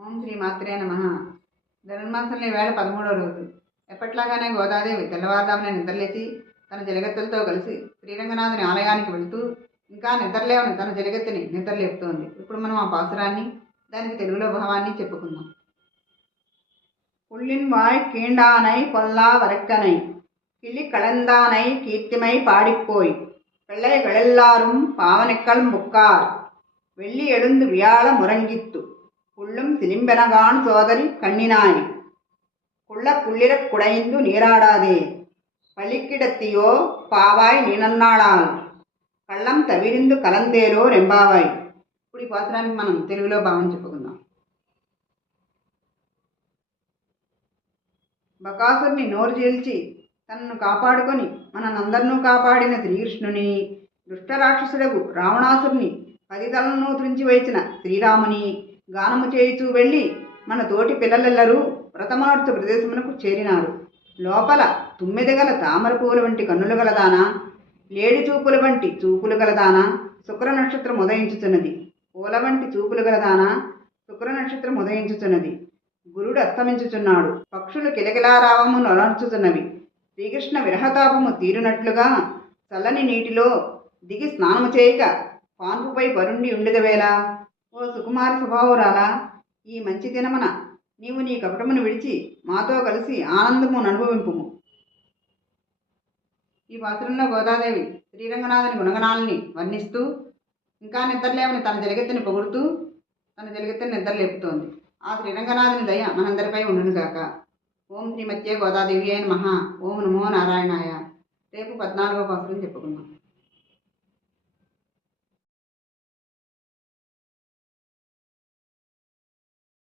ఓం శ్రీ మాత్రే నమ ధనుర్మాసంలో వేళ పదమూడవ రోజు ఎప్పట్లాగానే గోదాదేవి తెల్లవారుదామున నిద్రలేచి తన జలగత్తులతో కలిసి శ్రీరంగనాథుని ఆలయానికి వెళుతూ ఇంకా నిద్రలేవని తన జలగత్తిని నిద్రలేపుతోంది ఇప్పుడు మనం ఆ పాసురాన్ని దానికి తెలుగులో భావాన్ని చెప్పుకుందాం புள்ளின் வாய் கீண்டானை பொல்லா வரக்கனை கிளி கலந்தானை கீர்த்திமை பாடிப்போய் பிள்ளைகளெல்லாரும் பாவனைக்கள் முக்கார் வெள்ளி எழுந்து வியாழ முறங்கித்து ಕುಳ್ಳುಂ ಸಿಲಿಂಬೆನಗಾಣ್ సోదరి ಕಣ್ಣಿನಾಯ್ కుళ్ళ కుళ్ళిర ಕುಡೈಂದು నీరాడాదే పలిక్కిడత్తియో పావాయ్ నేనన్నాడా కళ్ళం తవిరిందు కలందేలో రెంబావాయ్ ఇప్పుడు ఈ పాత్రాన్ని మనం తెలుగులో భావం చెప్పుకుందాం బకాసుర్ని నోరు చీల్చి తనను కాపాడుకొని మనందరినూ కాపాడిన శ్రీకృష్ణుని దుష్టరాక్షసుడకు రావణాసుర్ని పది తలను త్రించి వేచిన శ్రీరాముని గానము చేయుచూ వెళ్ళి మన తోటి పిల్లలెల్లరూ వ్రతమార్త ప్రదేశమునకు చేరినారు. లోపల తుమ్మెదగల తామర పువ్వుల వంటి కన్నులు గలదానా? లేడి చూపుల వంటి చూపులు గలదానా? శుక్ర నక్షత్రం ఉదయించుచున్నది. పూల వంటి చూపులు గలదానా? శుక్ర నక్షత్రం ఉదయించుచున్నది. గురుడు అస్తమించుచున్నాడు. పక్షులు కిలకిలారావము నొనర్చుతున్నవి శ్రీకృష్ణ విరహతాపము తీరునట్లుగా చల్లని నీటిలో దిగి స్నానము చేయక పాన్పుపై పరుండి ఉండదవేలా ఓ సుకుమార స్వభావురాలా ఈ మంచి దినమన నీవు నీ కపటమును విడిచి మాతో కలిసి ఆనందము అనుభవింపుము. ఈ పాత్రలో గోదాదేవి శ్రీరంగనాథుని గుణగణాలని వర్ణిస్తూ ఇంకా నిద్రలేవని తన జలగెత్తిని పొగుడుతూ తన జలగెత్తిని నిద్రలేపుతోంది. ఆ శ్రీరంగనాథుని దయ మనందరిపై ఉండునుగాక ఓం శ్రీమత్యే గోదాదేవి అయిన మహా ఓం నమో నారాయణాయ. రేపు పద్నాలుగో పాత్రం చెప్పుకుందాం.